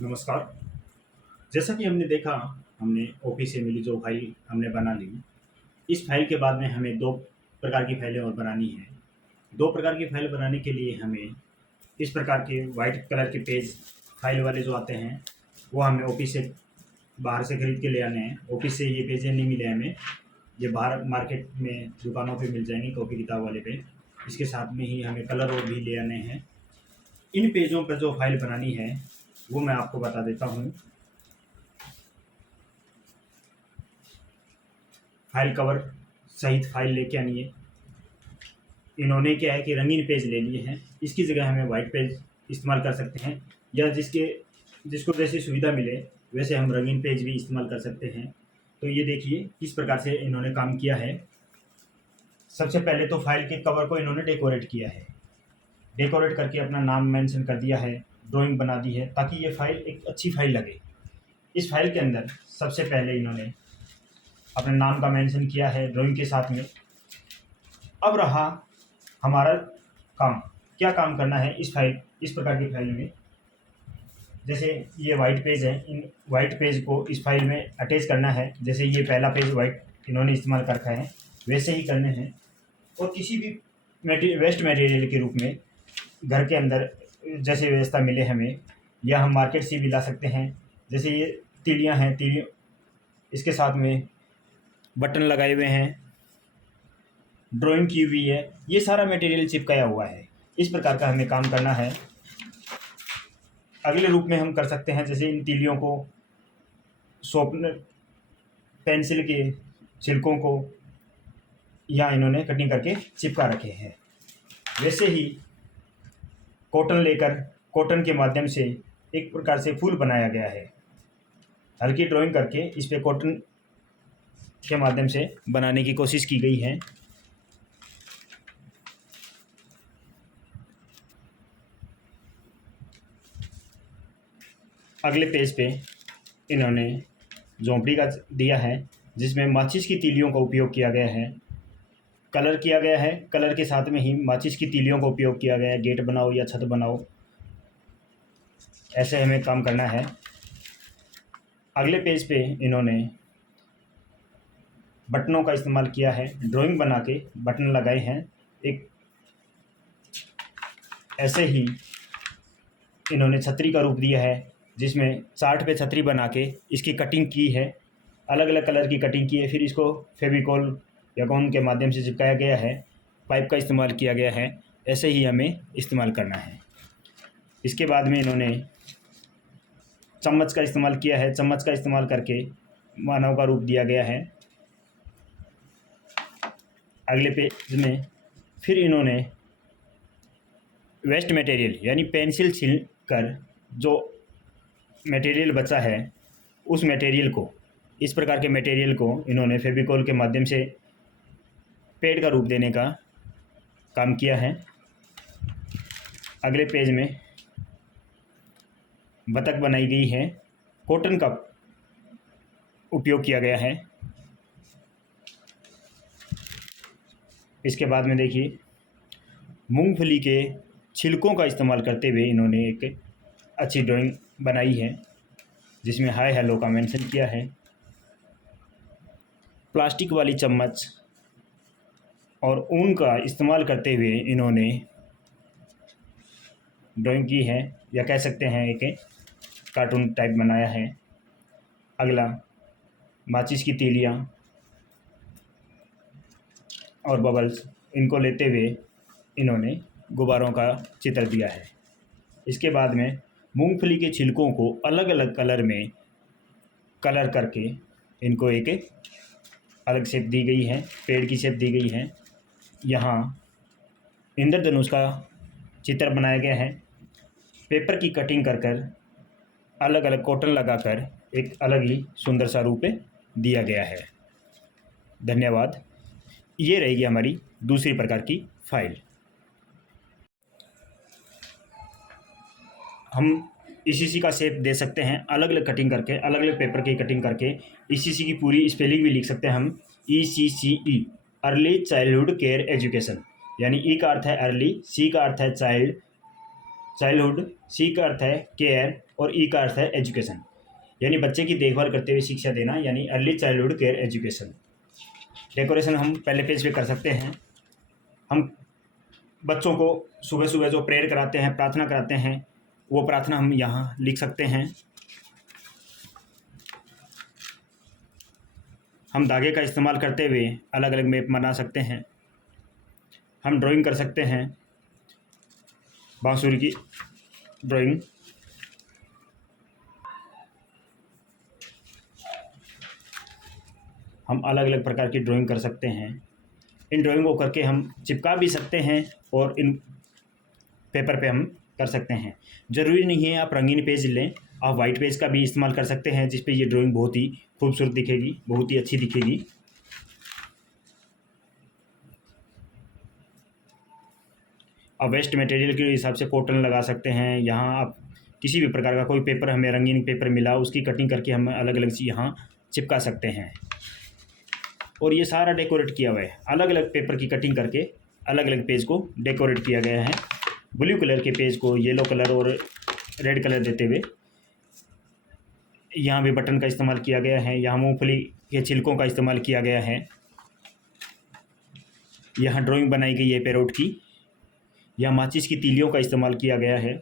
नमस्कार। जैसा कि हमने देखा, हमने ऑफिस से मिली जो फाइल हमने बना ली। इस फाइल के बाद में हमें 2 प्रकार की फाइलें और बनानी हैं। 2 प्रकार की फाइल बनाने के लिए हमें इस प्रकार के वाइट कलर के पेज फाइल वाले जो आते हैं, वो हमें ऑफिस से बाहर से खरीद के ले आने हैं। ऑफिस से ये पेजें नहीं मिले हमें, ये बाहर मार्केट में दुकानों पे मिल जाएंगे, कॉपी किताब वाले पे। इसके साथ में ही हमें कलर और भी ले आने हैं। इन पेजों पर जो फाइल बनानी है, वो मैं आपको बता देता हूँ। फाइल कवर सहित फाइल लेके आनी है। इन्होंने क्या है कि रंगीन पेज ले लिए हैं, इसकी जगह हमें वाइट पेज इस्तेमाल कर सकते हैं, या जिसको जैसी सुविधा मिले वैसे हम रंगीन पेज भी इस्तेमाल कर सकते हैं। तो ये देखिए किस प्रकार से इन्होंने काम किया है। सबसे पहले तो फाइल के कवर को इन्होंने डेकोरेट किया है। डेकोरेट करके अपना नाम मेंशन कर दिया है, ड्राइंग बना दी है, ताकि ये फाइल एक अच्छी फाइल लगे। इस फाइल के अंदर सबसे पहले इन्होंने अपने नाम का मेंशन किया है ड्राइंग के साथ में। अब रहा हमारा काम, क्या काम करना है इस प्रकार की फाइल में। जैसे ये वाइट पेज है, इन वाइट पेज को इस फाइल में अटैच करना है। जैसे ये पहला पेज वाइट इन्होंने इस्तेमाल कर रखा है, वैसे ही करने हैं। और किसी भी वेस्ट मटेरियल के रूप में घर के अंदर जैसे व्यवस्था मिले हमें, या हम मार्केट से भी ला सकते हैं। जैसे ये तीलियाँ हैं, तीलियों इसके साथ में बटन लगाए हुए हैं, ड्राइंग की हुई है, ये सारा मटेरियल चिपकाया हुआ है। इस प्रकार का हमें काम करना है। अगले रूप में हम कर सकते हैं, जैसे इन तीलियों को शॉर्पनर पेंसिल के छिलकों को यहाँ इन्होंने कटिंग करके चिपका रखे हैं। वैसे ही कॉटन लेकर कॉटन के माध्यम से एक प्रकार से फूल बनाया गया है। हल्की ड्राइंग करके इस पे कॉटन के माध्यम से बनाने की कोशिश की गई है। अगले पेज पे इन्होंने झोंपड़ी का दिया है, जिसमें माचिस की तीलियों का उपयोग किया गया है। कलर किया गया है, कलर के साथ में ही माचिस की तीलियों का उपयोग किया गया है। गेट बनाओ या छत बनाओ, ऐसे हमें काम करना है। अगले पेज पे इन्होंने बटनों का इस्तेमाल किया है, ड्राइंग बना के बटन लगाए हैं। एक ऐसे ही इन्होंने छतरी का रूप दिया है, जिसमें चार्ट पे छतरी बना के इसकी कटिंग की है, अलग अलग कलर की कटिंग की है। फिर इसको फेविकॉल या गम के माध्यम से चिपकाया गया है, पाइप का इस्तेमाल किया गया है। ऐसे ही हमें इस्तेमाल करना है। इसके बाद में इन्होंने चम्मच का इस्तेमाल किया है, चम्मच का इस्तेमाल करके मानव का रूप दिया गया है। अगले पेज में फिर इन्होंने वेस्ट मटेरियल यानी पेंसिल छील कर जो मटेरियल बचा है, उस मटेरियल को, इस प्रकार के मटेरियल को इन्होंने फेविकॉल के माध्यम से पेड़ का रूप देने का काम किया है। अगले पेज में बतख बनाई गई है, कॉटन का उपयोग किया गया है। इसके बाद में देखिए मूंगफली के छिलकों का इस्तेमाल करते हुए इन्होंने एक अच्छी ड्राइंग बनाई है, जिसमें हाय हेलो का मेंशन किया है। प्लास्टिक वाली चम्मच और ऊन का इस्तेमाल करते हुए इन्होंने ड्राइंग की है, या कह सकते हैं एक कार्टून टाइप बनाया है। अगला माचिस की तीलियाँ और बबल्स, इनको लेते हुए इन्होंने गुब्बारों का चित्र दिया है। इसके बाद में मूंगफली के छिलकों को अलग अलग कलर में कलर करके इनको एक अलग शेप दी गई है, पेड़ की शेप दी गई है। यहाँ इंद्रधनुष का चित्र बनाया गया है। पेपर की कटिंग कर कर अलग अलग कॉटन लगाकर एक अलग ही सुंदर सा रूप दिया गया है। धन्यवाद। ये रहेगी हमारी दूसरी प्रकार की फाइल। हम ईसीसी का शेप दे सकते हैं, अलग अलग कटिंग करके, अलग अलग पेपर की कटिंग करके। ईसीसी की पूरी स्पेलिंग भी लिख सकते हैं हम, ECCE, early childhood care education. यानी ई का अर्थ है अर्ली, सी का अर्थ है चाइल्ड, चाइल्डहुड, सी का अर्थ है केयर और ई का अर्थ है एजुकेशन, यानी बच्चे की देखभाल करते हुए शिक्षा देना, यानी early childhood care education. Decoration हम पहले पेज पे कर सकते हैं। हम बच्चों को सुबह सुबह जो प्रेयर कराते हैं, प्रार्थना कराते हैं, वो प्रार्थना हम यहाँ लिख सकते हैं। हम धागे का इस्तेमाल करते हुए अलग अलग मैप बना सकते हैं। हम ड्राइंग कर सकते हैं, बांसुरी की ड्राइंग। हम अलग अलग प्रकार की ड्राइंग कर सकते हैं। इन ड्राइंग को करके हम चिपका भी सकते हैं और इन पेपर पे हम कर सकते हैं। ज़रूरी नहीं है आप रंगीन पेज लें, आप वाइट पेज का भी इस्तेमाल कर सकते हैं, जिस पे ये ड्राइंग बहुत ही खूबसूरत दिखेगी, बहुत ही अच्छी दिखेगी। आप वेस्ट मटेरियल के हिसाब से कॉटन लगा सकते हैं। यहाँ आप किसी भी प्रकार का कोई पेपर, हमें रंगीन पेपर मिला, उसकी कटिंग करके हम अलग अलग चीज़ यहाँ चिपका सकते हैं। और ये सारा डेकोरेट किया हुआ है, अलग अलग पेपर की कटिंग करके अलग अलग पेज को डेकोरेट किया गया है। ब्लू कलर के पेज को येलो कलर और रेड कलर देते हुए यहाँ भी बटन का इस्तेमाल किया गया है। यहाँ मूंगफली के छिलकों का इस्तेमाल किया गया है। यहाँ ड्राइंग बनाई गई है पैरोट की। यहाँ माचिस की तीलियों का इस्तेमाल किया गया है,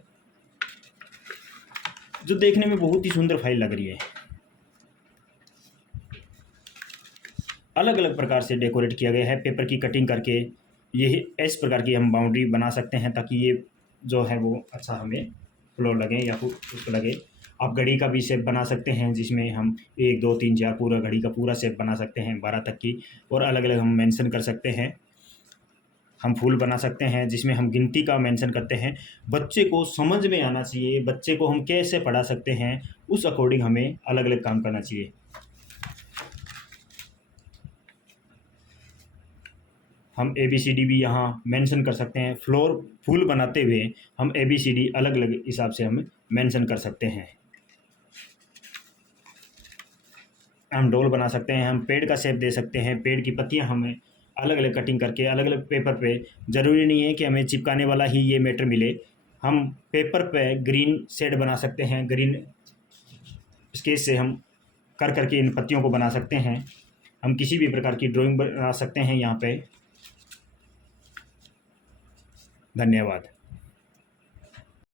जो देखने में बहुत ही सुंदर फाइल लग रही है। अलग अलग प्रकार से डेकोरेट किया गया है पेपर की कटिंग करके। ये इस प्रकार की हम बाउंड्री बना सकते हैं ताकि ये जो है वो अच्छा हमें फ्लोर लगे या फिर उसको लगे। आप घड़ी का भी शेप बना सकते हैं, जिसमें हम 1 2 3 4 पूरा घड़ी का पूरा शेप बना सकते हैं 12 तक की, और अलग अलग हम मेंशन कर सकते हैं। हम फूल बना सकते हैं जिसमें हम गिनती का मेंशन करते हैं। बच्चे को समझ में आना चाहिए, बच्चे को हम कैसे पढ़ा सकते हैं, उस अकॉर्डिंग हमें अलग अलग काम करना चाहिए। हम ABCD भी यहाँ मेंशन कर सकते हैं। फ्लोर फूल बनाते हुए हम ABCD अलग अलग हिसाब से हम मेंशन कर सकते हैं। हम डोल बना सकते हैं, हम पेड़ का शेप दे सकते हैं, पेड़ की पत्तियाँ हमें अलग अलग कटिंग करके अलग अलग पेपर पे। ज़रूरी नहीं है कि हमें चिपकाने वाला ही ये मैटर मिले। हम पेपर पे ग्रीन शेड बना सकते हैं, ग्रीन स्केच से हम कर करके इन पत्तियों को बना सकते हैं। हम किसी भी प्रकार की ड्राइंग बना सकते हैं यहाँ पे। धन्यवाद।